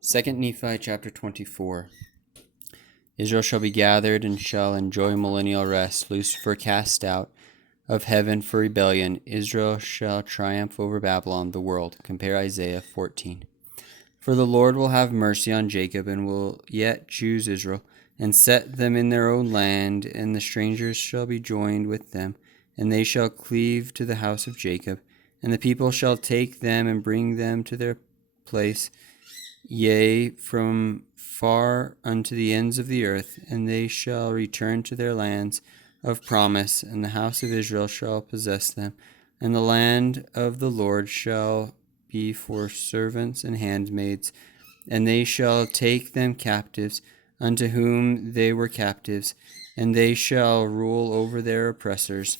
2 Nephi chapter 24. Israel shall be gathered and shall enjoy millennial rest. Lucifer cast out of heaven for rebellion. Israel shall triumph over Babylon, the world. Compare Isaiah 14. For the Lord will have mercy on Jacob, and will yet choose Israel, and set them in their own land, and the strangers shall be joined with them, and they shall cleave to the house of Jacob, and the people shall take them and bring them to their place, yea, from far unto the ends of the earth, and they shall return to their lands of promise, and the house of Israel shall possess them, and the land of the Lord shall be for servants and handmaids, and they shall take them captives unto whom they were captives, and they shall rule over their oppressors.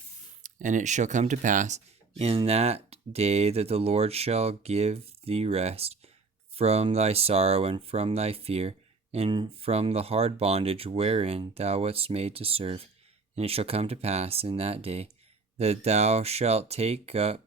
And it shall come to pass in that day that the Lord shall give thee rest from thy sorrow and from thy fear, and from the hard bondage wherein thou wast made to serve. And it shall come to pass in that day that thou shalt take up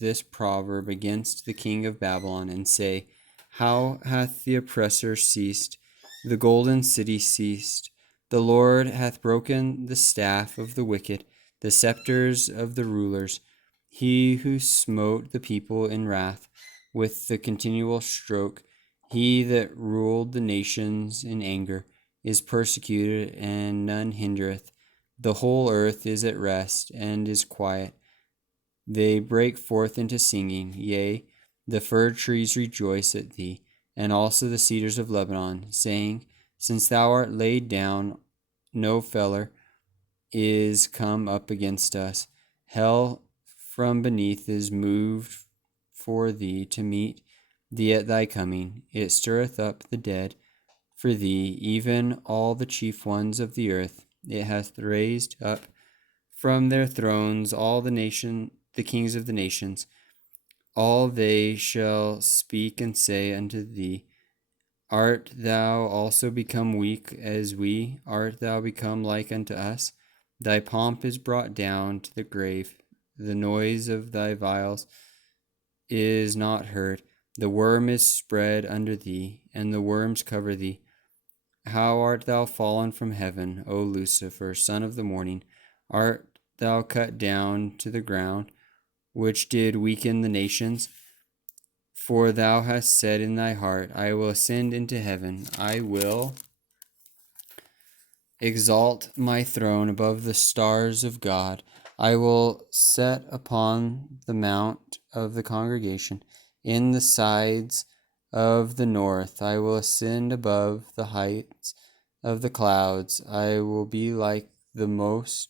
this proverb against the king of Babylon, and say, How hath the oppressor ceased? The golden city ceased. The Lord hath broken the staff of the wicked, the scepters of the rulers. He who smote the people in wrath with the continual stroke, he that ruled the nations in anger, is persecuted, and none hindereth. The whole earth is at rest, and is quiet. They break forth into singing, yea, the fir trees rejoice at thee, and also the cedars of Lebanon, saying, Since thou art laid down, no feller is come up against us. Hell from beneath is moved for thee to meet thee at thy coming. It stirreth up the dead for thee, even all the chief ones of the earth. It hath raised up from their thrones all the kings of the nations. All they shall speak and say unto thee, Art thou also become weak as we? Art thou become like unto us? Thy pomp is brought down to the grave. The noise of thy viols is not heard. The worm is spread under thee, and the worms cover thee. How art thou fallen from heaven, O Lucifer, son of the morning? Art thou cut down to the ground, which did weaken the nations? For thou hast said in thy heart, I will ascend into heaven. I will exalt my throne above the stars of God. I will set upon the mount of the congregation in the sides of the north. I will ascend above the heights of the clouds. I will be like the Most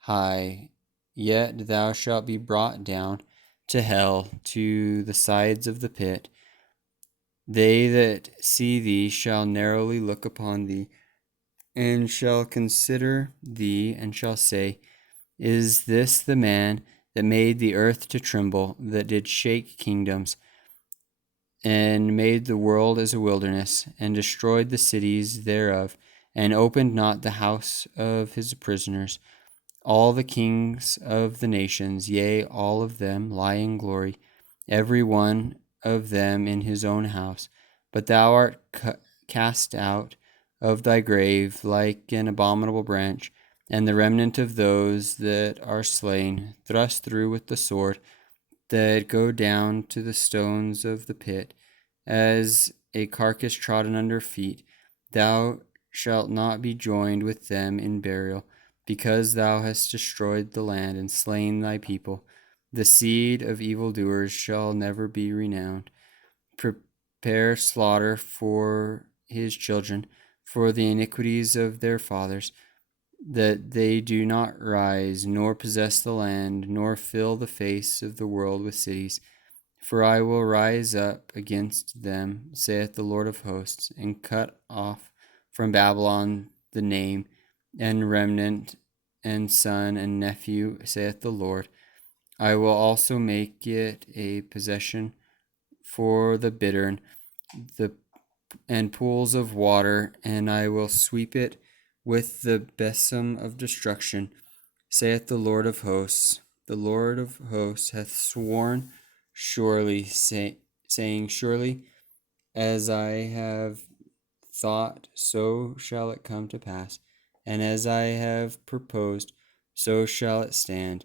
High. Yet thou shalt be brought down to hell, to the sides of the pit. They that see thee shall narrowly look upon thee, and shall consider thee, and shall say, Is this the man that made the earth to tremble, that did shake kingdoms, and made the world as a wilderness, and destroyed the cities thereof, and opened not the house of his prisoners? All the kings of the nations, yea, all of them, lie in glory, every one of them in his own house. But thou art cast out of thy grave like an abominable branch, and the remnant of those that are slain, thrust through with the sword, that go down to the stones of the pit, as a carcass trodden under feet. Thou shalt not be joined with them in burial, because thou hast destroyed the land and slain thy people. The seed of evildoers shall never be renowned. Prepare slaughter for his children, for the iniquities of their fathers, that they do not rise, nor possess the land, nor fill the face of the world with cities. For I will rise up against them, saith the Lord of hosts, and cut off from Babylon the name, and remnant, and son, and nephew, saith the Lord. I will also make it a possession for the bittern, and pools of water, and I will sweep it with the besom of destruction, saith the Lord of hosts. The Lord of hosts hath sworn surely, saying, Surely As I have thought, so shall it come to pass, and as I have proposed, so shall it stand,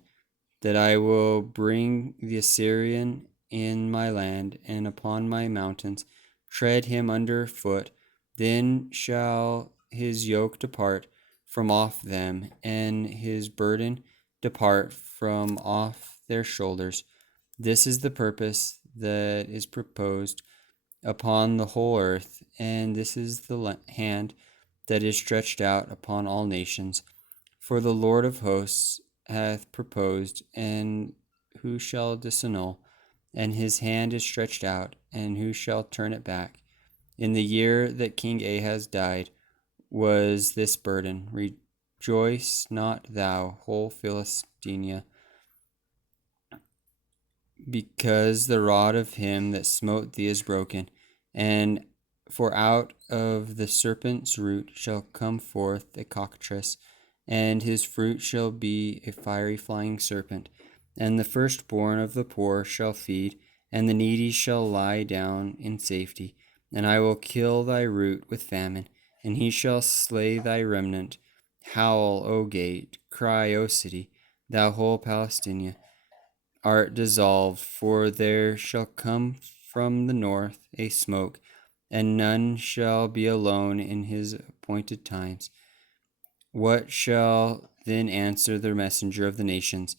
that I will bring the Assyrian in my land and upon my mountains, tread him under foot. Then shall his yoke depart from off them, and his burden depart from off their shoulders. This is the purpose that is proposed upon the whole earth, and this is the hand that is stretched out upon all nations. For the Lord of hosts hath proposed, and who shall disannul? And his hand is stretched out, and who shall turn it back? In the year that King Ahaz died was this burden. Rejoice not thou, whole Philistia, because the rod of him that smote thee is broken. And for out of the serpent's root shall come forth a cockatrice, and his fruit shall be a fiery flying serpent. And the firstborn of the poor shall feed, and the needy shall lie down in safety. And I will kill thy root with famine, and he shall slay thy remnant. Howl, O gate, cry, O city, thou whole Palestina art dissolved, for there shall come from the north a smoke, and none shall be alone in his appointed times. What shall then answer the messenger of the nations,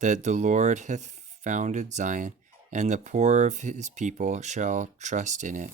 that the Lord hath founded Zion, and the poor of his people shall trust in it?